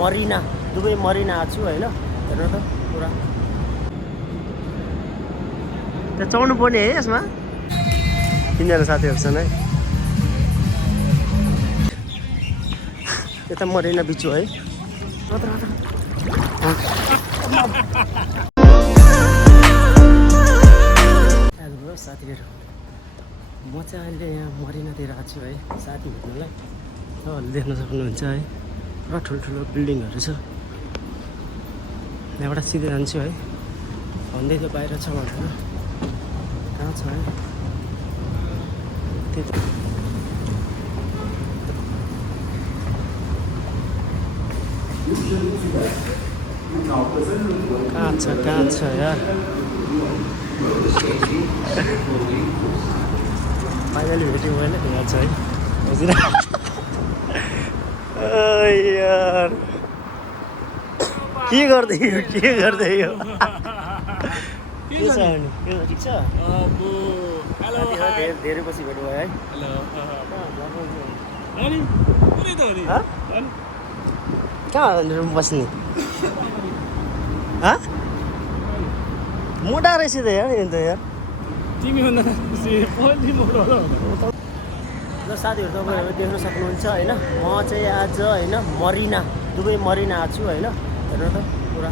Marina Dubai marina आएको छु होइन। हेर्नु त पुरा त्यहाँ चढ्नु पर्ने है यसमा। 3जना साथीहरू छन् है। यता मरिना बिच हो है। हेलो साथीहरू, म चाहिँ अहिले यहाँ मरिनातिर आएको छु है साथी भेट्नलाई। तपाईँहरूले देख्न सक्नुहुन्छ है, पुरा ठुल्ठुलो बिल्डिङहरू छ। यहाँबाट सिधै जान्छु है। भन्दै थियो बाहिर छ भनेर, कहाँ छ है त्यही कहाँ छ यार। फाइनली भेट्यौँ होइन, यहाँ छ है हजुर। यार के गर्दै हो के गर्दै हो। के छ अनि के ठिक छ? धेरै पछि भेट्नु भयो है। कहाँ बस्ने? मोटा रहेछ त यार यो त यार। ल साथीहरू, तपाईँहरू देख्न सक्नुहुन्छ होइन, म चाहिँ आज होइन मरिना दुबई मरिना आएको छु होइन। हेर्नु त पुरा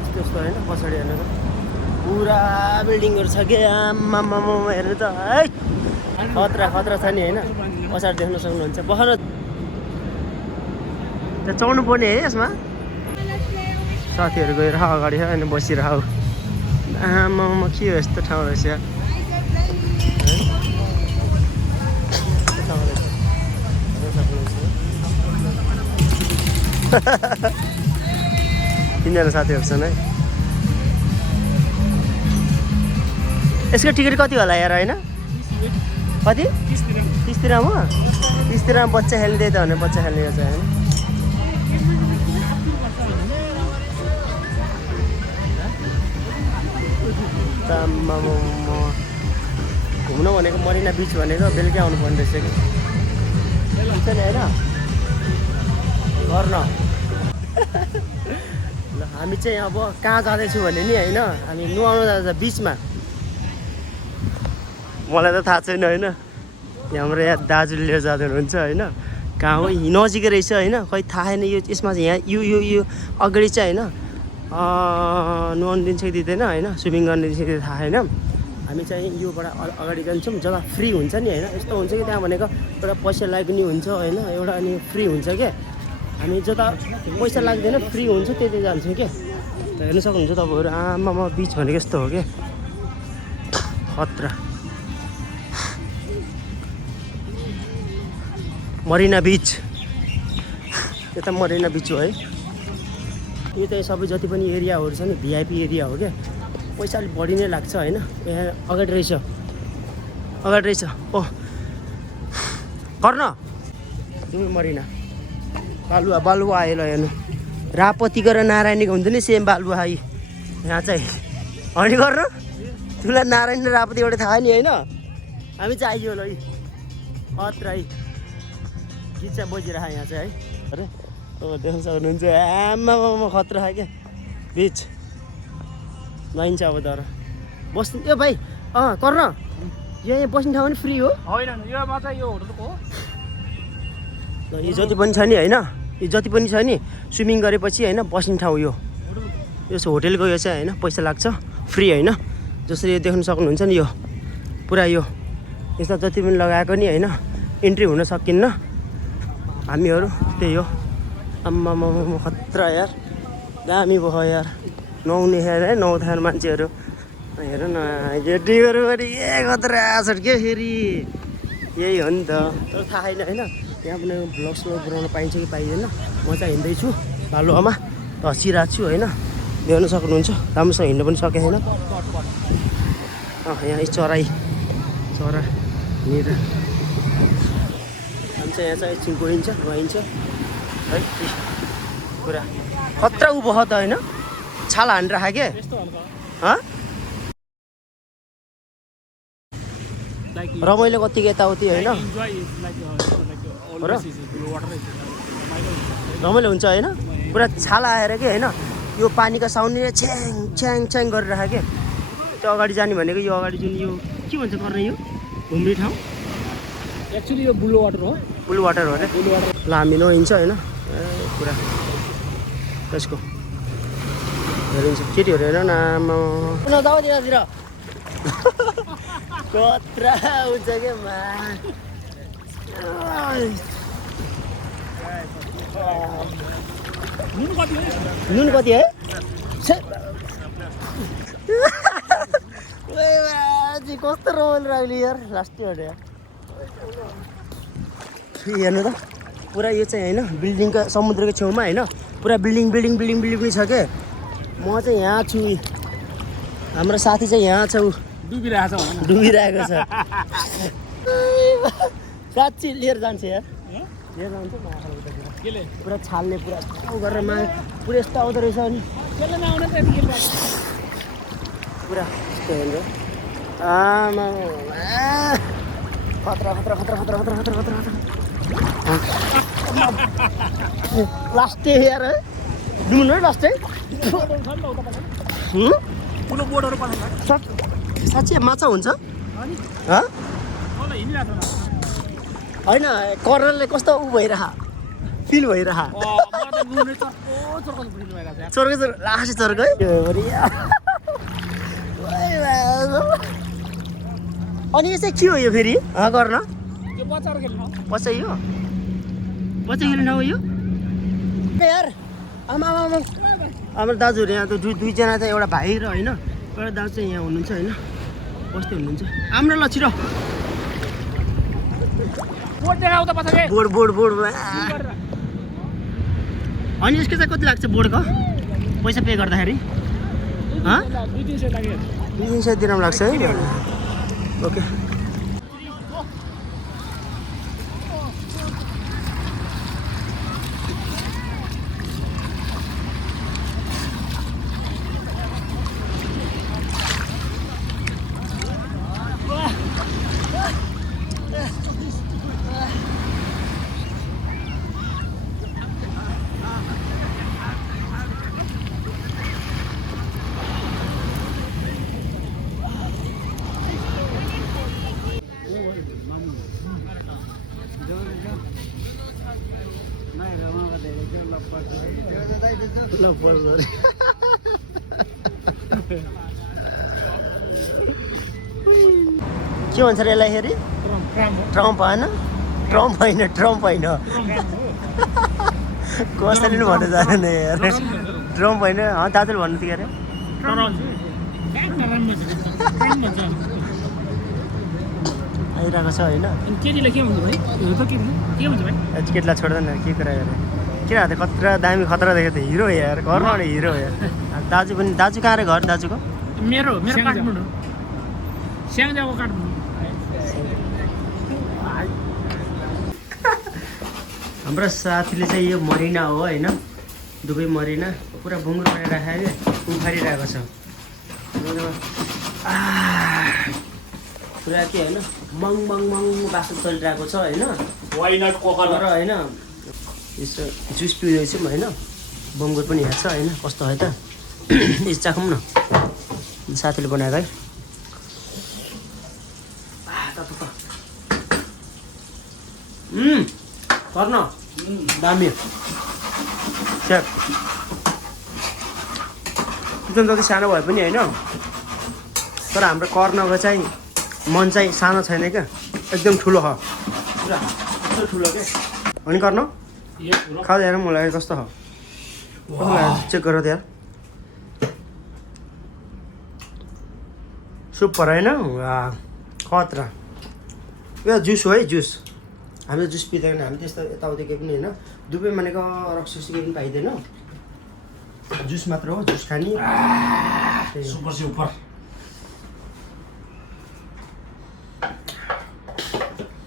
यस्तो यस्तो होइन, पछाडि हेर्नु त पुरा बिल्डिङहरू छ कि आम्मामा हेर्नु त है। खतरा खतरा छ नि होइन, पछाडि देख्न सक्नुहुन्छ। भर्खर त्यहाँ चढ्नु पर्ने है यसमा। साथीहरू गएर अगाडि होइन बसिरह। आम्मामा के हो यस्तो ठाउँ रहेछ यार। 3जना साथीहरू छन् है। यसको टिकट कति होला यार होइन? कति? 30 दिरहम हो? 30 दिरहम बच्चा खेल्दै त भने बच्चा खेल्ने छ होइन। घुम्नु भनेको मरिना बिच भनेको बेलुकै आउनु पर्ने रहेछ कि हुन्छ नि होइन गर्न। ल हामी चाहिँ अब कहाँ जाँदैछु भने नि होइन, हामी नुहाउनु जाँदैछ बिचमा। मलाई त थाहा छैन होइन, हाम्रो यहाँ दाजुले लिएर जाँदै हुनुहुन्छ होइन। कहाँ हो नजिकै रहेछ होइन, खै थाहा छैन यो यसमा चाहिँ। यहाँ यो अगाडि चाहिँ होइन नुहाउनु दिन्छ कि दिँदैन होइन, स्विमिङ गर्ने दिन्छ कि थाहा छैन। हामी चाहिँ योबाट अगाडि जान्छौँ जता फ्री हुन्छ नि होइन। यस्तो हुन्छ कि त्यहाँ भनेको एउटा पैसा लाग्ने हुन्छ होइन, एउटा अनि फ्री हुन्छ क्या। हामी जता पैसा लाग्दैन फ्री हुन्छ त्यति जान्छौँ क्या। हेर्नु सक्नुहुन्छ तपाईँहरू, आमामा बिच भनेको यस्तो हो क्या, खतरा। मरिना बिच, यता मरिना बिच हो है। यो चाहिँ सबै जति पनि एरियाहरू छ नि भिआइपी एरिया हो क्या। पैसा अलिक बढी नै लाग्छ होइन। यहाँ अगाडि रहेछ ओ गर्न दुबई मरिना बालुवा आयो ल हेर्नु। रापतीको र नारायणीको हुन्छ नि सेम बालुवा आयो यहाँ चाहिँ। अनि गर्न तुलाई नारायणी र रापती एउटा थाहा नि होइन। हामी चाहिँ आइयो ल खतरा है, गीत चाहिँ बजिरहेको यहाँ चाहिँ है। अरे देख्न सक्नुहुन्छ आमामा खतरा है क्या बिच। लाइन चाहिँ अब तर बस्नु ए भाइ गर्न यहाँ बस्ने ठाउँ पनि फ्री हो होइन? यो मात्र यो होटलको हो। यो जति पनि छ नि होइन, यो जति पनि छ नि स्विमिङ गरेपछि होइन बस्ने ठाउँ यो होटेलको। यो चाहिँ होइन पैसा लाग्छ, फ्री होइन। जसरी यो देख्न सक्नुहुन्छ नि, यो पुरा यो यस्ता जति पनि लगाएको नि होइन इन्ट्री हुन सकिन्न। हामीहरू त्यही हो। आम्मामा खतरा यार, दामी भयो यार। नुहाउने हेर है, नुहाउँदैन मान्छेहरू। हेर न केटीहरू पनि ए खतरा छ के फेरि। यही हो नि त, तर थाहा छैन होइन यहाँ पनि भ्लग स्लग बनाउन पाइन्छ कि पाइँदैन। म चाहिँ हिँड्दैछु बालुवामा, हँसिरहेको छु होइन। देख्न सक्नुहुन्छ राम्रोसँग हिँड्नु पनि सकेको छैन। यहाँ चरा हिँडेर हामी चाहिँ यहाँ चाहिँ एकछिन गइन्छ नुहाइन्छ है। पुरा खतरा उ भयो त होइन, छाल हानिराख के रमाइलो कतिको यताउति होइन। रमाइलो हुन्छ होइन। पुरा छाला आएर कि होइन यो पानीको साउन्डले छ्याङ छ्याङ छ्याङ गरिरहेको के त्यो अगाडि जाने भनेको यो अगाडि जुन यो के भन्छ गर्ने यो घुम्ने ठाउँ एक्चुअली यो ब्लू वाटर हो ब्लू वाटर हो अरे ल हामी नहिन्छ होइन पुरा त्यसको हेरिन्छ केटीहरू हेर न आमा नजाऊ त्यहाँतिर कत्रा हुन्छ के मा नुन कति है कस्तो रमाइलो लाग्यो यार लास्टै यार हेर्नु त पुरा यो चाहिँ होइन बिल्डिङको समुद्रको छेउमा होइन पुरा बिल्डिङ बिल्डिङ बिल्डिङ बिल्डिङ पनि छ के म चाहिँ यहाँ छु हाम्रो साथी चाहिँ यहाँ छ डुबिरहेको छ साँच्ची लिएर जान्छ यार लिएर जान्छ पुरा छाल्ने पुरा गरेर पुरा यस्तो आउँदो रहेछ अनि पुरा यस्तो हेर्नु आमा खतरा खतरा खतरा खतरा खतरा खतरा खतरा खतरा लास्टै यार डुम्नु है लास्टै साँच्चै माछा हुन्छ होइन कर्नरले कस्तो ऊ भइरह फिल भइरह चर्को लास्ट चर्को है अनि यो चाहिँ के हो यो फेरि गर्न बच्चा यो बच्चा खेल्नु हो यो यार आमा आमा हाम्रो दाजुहरू यहाँ त दुईजना चाहिँ एउटा भाइ र होइन एउटा दाजु चाहिँ यहाँ हुनुहुन्छ होइन बस्दै हुनुहुन्छ हाम्रो ल छिटो बोर्ड बोर्ड बोर्ड अनि यसको चाहिँ कति लाग्छ बोर्डको पैसा पे गर्दाखेरि 200 दिनमा लाग्छ है ओके के भन्छ र यसलाई हेरी ट्रम्प होइन ट्रम्प होइन ट्रम्प होइन कसरी पनि भन्नु जाने यार ट्रम्प होइन दाजुले भन्नु थियो अरे आइरहेको छ होइन केटीलाई छोड्दैन के कुरा गरे के राख्दै खतरा दामी खतरा देखेको थियो हिरो यार घरमा भने हिरो यार दाजु पनि दाजु कहाँ रे घर दाजुको मेरो काठमाडौँ स्याङ्जाको काठमाडौँ हाम्रो साथीले चाहिँ यो मरिना हो होइन दुबई मरिना पुरा बुङ्गुर बनाइराखेको उखारिरहेको छ पुरा के होइन मङ मङ मङ बासो चलिरहेको छ होइन र होइन यसो जुस पिउँदैछौँ होइन बङ्गुर पनि यहाँ छ होइन कस्तो है त यसो चाखौँ न साथीले बनाएको है गर्न दामी स्याप एकदम जति सानो भए पनि होइन तर हाम्रो कर्नको चाहिँ मन चाहिँ सानो छैन क्या एकदम ठुलो छ पुरा ठुलो क्या अनि गर्न खाँदा हेर मलाई कस्तो छ चेक गर त यार सुपर होइन खतरा यो जुस हो है जुस हामी त जुस पिँदैन हामी त्यस्तो यताउति केही पनि होइन दुबई भनेको रक्सी केही पनि पाइँदैन जुस मात्र हो जुस खाने सुपर सुपर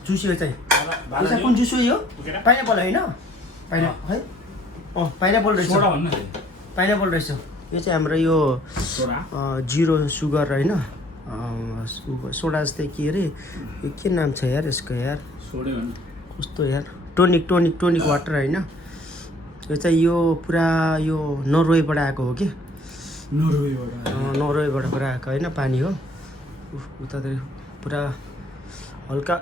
जुस यो चाहिँ कुन जुस हो यो पाइनाएप्पल होइन पाइनाएप्पल है पाइनाएप्पल रहेछ पाइनाएप्पल रहेछ यो चाहिँ हाम्रो यो जिरो सुगर होइन सोडा जस्तै के अरे यो के नाम छ यार यसको यार कस्तो यार टोनिक वाटर होइन यो चाहिँ यो पुरा यो नर्वेबाट आएको हो कि नर्वेबाट नर्वेबाट पुरा आएको होइन पानी हो उता पुरा हल्का